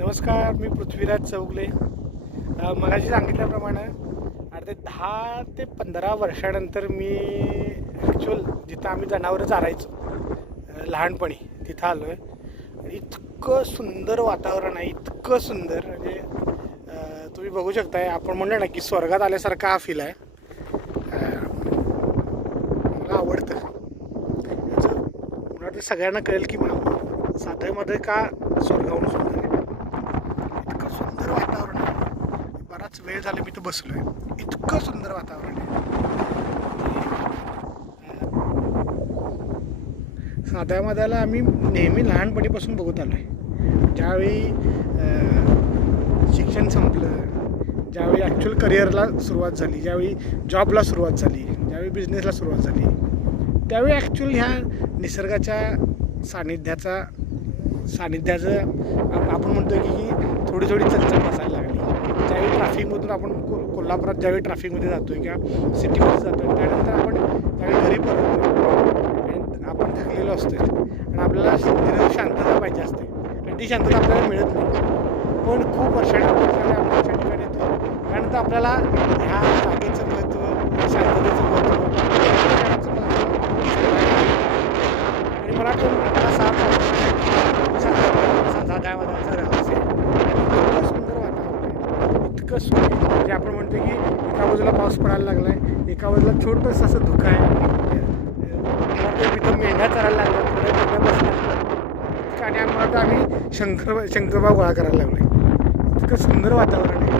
नमस्कार, मी पृथ्वीराज चौगले. मगाशी सांगितल्याप्रमाणे ते 10 ते 15 वर्षानंतर मी ॲक्च्युअल जिथं आम्ही जनावरं चारायचो लहानपणी तिथं आलो आहे. इतकं सुंदर वातावरण आहे, इतकं सुंदर म्हणजे तुम्ही बघू शकताय. आपण म्हणलं ना की स्वर्गात आल्यासारखा हा फील आहे. मला आवडतं याचं. मला वाटतं सगळ्यांना कळेल की साताऱ्यामध्ये का स्वर्गाहून सुंदर आहे. इतकं सुंदर वातावरण आहे. बराच वेळ झाला मी इथं बसलो आहे. इतकं सुंदर वातावरण आहे. साताऱ्यामध्येला आम्ही नेहमी लहानपणीपासून बघत आलो आहे. ज्यावेळी शिक्षण संपलं, ज्यावेळी ॲक्च्युअल करिअरला सुरुवात झाली, ज्यावेळी जॉबला सुरुवात झाली, ज्यावेळी बिझनेसला सुरुवात झाली, त्यावेळी ॲक्च्युअल ह्या निसर्गाच्या सानिध्याचं आपण म्हणतो की थोडी चलचल बसायला लागली. ज्यावेळी ट्रॅफिकमधून आपण कोल्हापुरात ज्यावेळी ट्रॅफिकमध्ये जातो आहे किंवा सिटीमध्ये जातो आहे, त्यानंतर आपण त्यावेळी घरी परततो आणि आपण थकलेलो असतो आणि आपल्याला शांतता पाहिजे असते आणि ती शांतता आपल्याला मिळत नाही. पण खूप वर्षानंतर आपण अशा ठिकाणी येतो, त्यानंतर आपल्याला ह्या जागेचं महत्त्व, ह्या शांततेचं महत्त्व आणि मला तो मला सुंदर वातावरण आहे. इतकं सुंदर म्हणजे आपण म्हणतो की एका बाजूला पाऊस पडायला लागला आहे, एका बाजूला छोटंसं असं धुकं आहे. तिथं मेंढ्या चरायला लागल्या, थोड्या मेंढ्या बसल्या आणि मला वाटतं आम्ही शंकरबा गोळा करायला लागलो आहे. इतकं सुंदर वातावरण आहे.